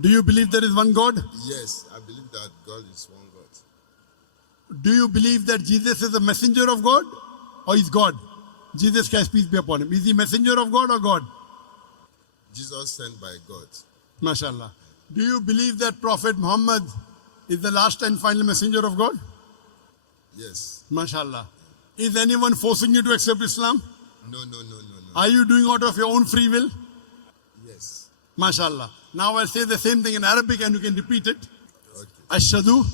Do you believe there is one God? Yes, I believe that God is one God. Do you believe that Jesus is a messenger of God or is God? Jesus Christ, peace be upon him. Is he messenger of God or God? Jesus sent by God. Mashallah. Do you believe that Prophet Muhammad is the last and final messenger of God? Yes. Mashallah. Is anyone forcing you to accept Islam? No. Are you doing out of your own free will? Yes. Mashallah. Now I'll say the same thing in Arabic and you can repeat it. Okay. Ashhadu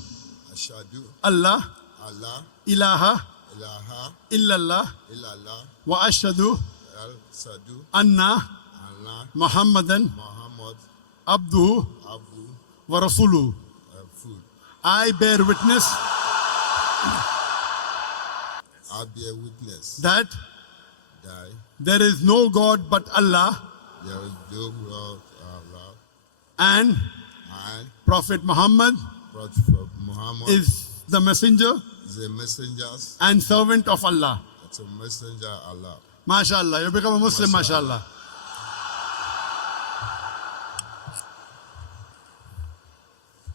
Ashhadu Allah Allah ilaha ilaha illallah illallah wa ashhadu al sadu anna Allah Muhammadan Muhammad abduhu Abu wa rasuluhu. Food. I bear witness I bear witness that that there is no God but Allah there is no God Allah and and Prophet Muhammad Prophet Muhammad is the messenger is a messenger. and servant of Allah. It's a messenger Allah. MashaAllah, you become a Muslim, MashaAllah.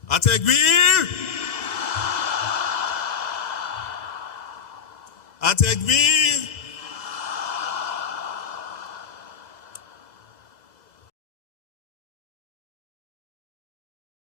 Atekbir! Atekbir!